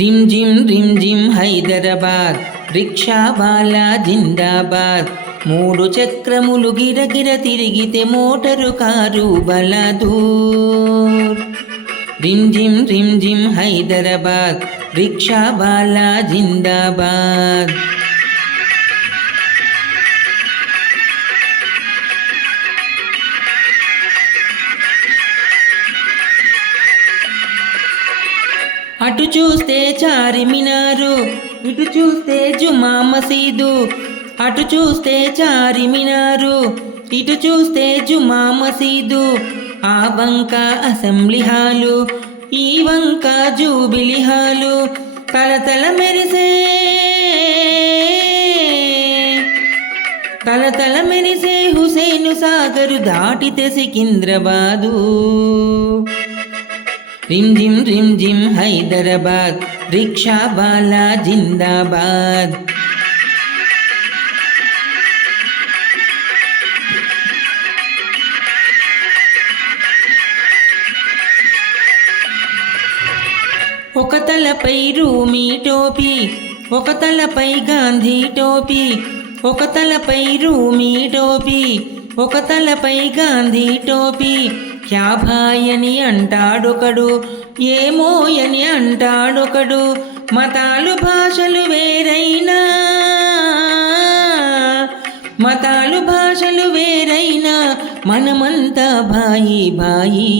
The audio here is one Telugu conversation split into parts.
రిమ్ జిమ్ హైదరాబాద్, రిక్షా వాలా జిందాబాద్. మూడు చక్రములు గిరగిర తిరిగితే మోటరు కారు బలదూర్. రిమ్ జిమ్ హైదరాబాద్, రిక్షా వాలా జిందాబాద్. అటు చూస్తే చారిమినారు, ఇటు చూస్తే జుమా మసీదు. అటు చూస్తే చారిమినారు, ఇటు చూస్తే జుమా మసీదు. ఆ వంక అసెంబ్లీ హాలు, ఈ వంక జూబిలి హాలు. తలతల మెరిసే తలతల మెరిసే హుసేను సాగరు దాటితే సికింద్రాబాదు. రిమ్ జిమ్ హైదరాబాద్, రిక్షా వాలా జిందాబాద్. ఒక తలపై రూమీ టోపీ, ఒక తలపై గాంధీ టోపీ. ఒక తలపై రూమీ టోపీ, ఒక తలపై గాంధీ టోపీ. క్యా భాయ్ అని అంటాడొకడు, ఏమోయని అంటాడొకడు. మతాలు భాషలు వేరైనా, మతాలు భాషలు వేరైనా మనమంతా భాయి భాయి.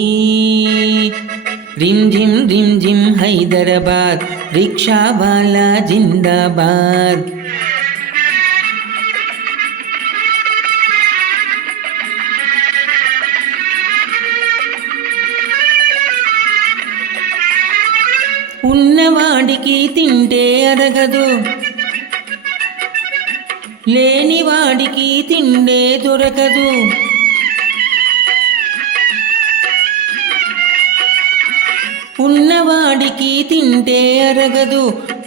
రిమ్ జిమ్ హైదరాబాద్, రిక్షా వాలా జిందాబాద్. ఉన్నవాడికి తింటే అరగదు, లేనివాడికి తిండే దొరకదు. ఉన్నవాడికి తింటే అరగదు,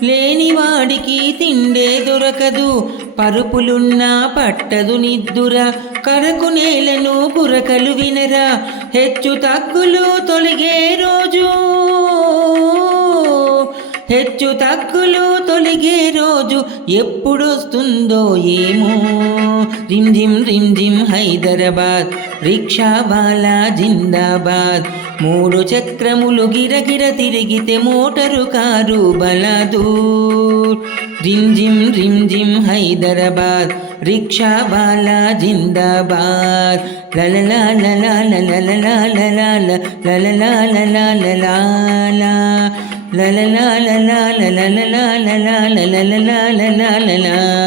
లేనివాడికి తిండే దొరకదు. పరుపులున్నా పట్టదు నిద్దుర, కరకు నేలను పురకలు వినరా. హెచ్చు తగ్గులు తొలిగే రోజు, హెచ్చు తగ్గులు తొలిగే రోజు ఎప్పుడొస్తుందో ఏమో. రిమ్ జిమ్ హైదరాబాద్, రిక్షా వాలా జిందాబాద్. మూడు చక్రములు గిరగిర తిరిగితే మోటరు కారు బలదూర్. రిమ్ జిమ్ హైదరాబాద్, రిక్షా వాలా జిందాబాద్. లలలా లలా లలలా లలా లలలా లలా లలా la la la la la la la la la la la la la la la la